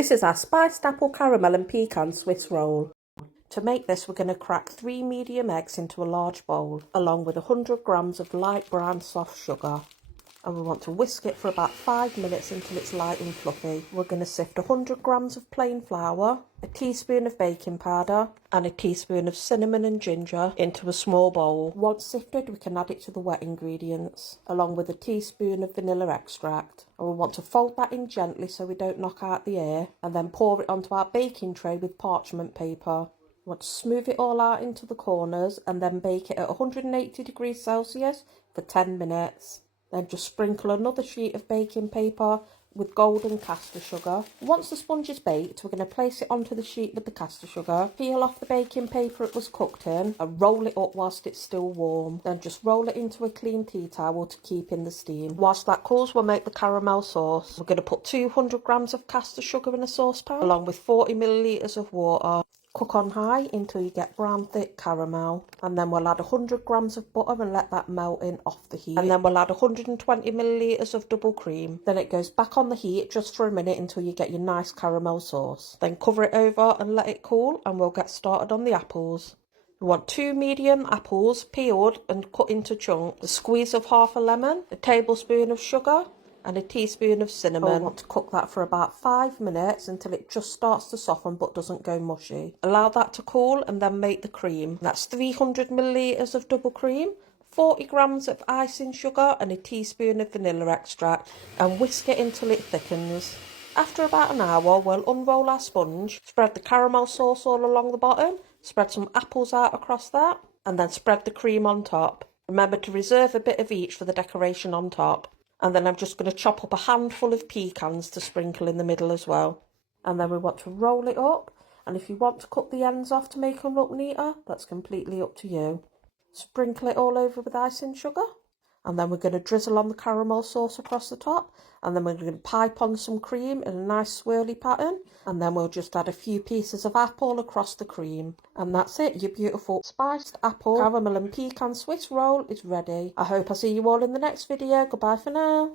This is our spiced apple caramel and pecan Swiss roll. To make this, we're going to crack 3 medium eggs into a large bowl, along with 100 grams of light brown soft sugar. And we want to whisk it for about 5 minutes until it's light and fluffy. We're going to sift 100 grams of plain flour, a teaspoon of baking powder, and a teaspoon of cinnamon and ginger into a small bowl. Once sifted, we can add it to the wet ingredients, along with a teaspoon of vanilla extract. And we want to fold that in gently so we don't knock out the air, and then pour it onto our baking tray with parchment paper. We want to smooth it all out into the corners and then bake it at 180 degrees Celsius for 10 minutes. Then just sprinkle another sheet of baking paper with golden caster sugar. Once the sponge is baked, we're going to place it onto the sheet with the caster sugar, peel off the baking paper it was cooked in, and roll it up whilst it's still warm. Then just roll it into a clean tea towel to keep in the steam. Whilst that cools, we'll make the caramel sauce. We're going to put 200 grams of caster sugar in a saucepan, along with 40 millilitres of water. Cook on high until you get brown thick caramel, and then we'll add 100 grams of butter and let that melt in off the heat, and then we'll add 120 millilitres of double cream. Then it goes back on the heat just for a minute until you get your nice caramel sauce. Then cover it over and let it cool, and we'll get started on the apples. We want 2 medium apples peeled and cut into chunks, a squeeze of half a lemon, a tablespoon of sugar, and a teaspoon of cinnamon. I want to cook that for about 5 minutes until it just starts to soften but doesn't go mushy. Allow that to cool and then make the cream. That's 300 millilitres of double cream, 40 grams of icing sugar and a teaspoon of vanilla extract, and whisk it until it thickens. After about an hour, we'll unroll our sponge, spread the caramel sauce all along the bottom, spread some apples out across that, and then spread the cream on top. Remember to reserve a bit of each for the decoration on top. And then I'm just going to chop up a handful of pecans to sprinkle in the middle as well. And then we want to roll it up. And if you want to cut the ends off to make them look neater, that's completely up to you. Sprinkle it all over with icing sugar. And then we're going to drizzle on the caramel sauce across the top. And then we're going to pipe on some cream in a nice swirly pattern. And then we'll just add a few pieces of apple across the cream. And that's it, your beautiful spiced apple, caramel and pecan Swiss roll is ready. I hope I see you all in the next video. Goodbye for now.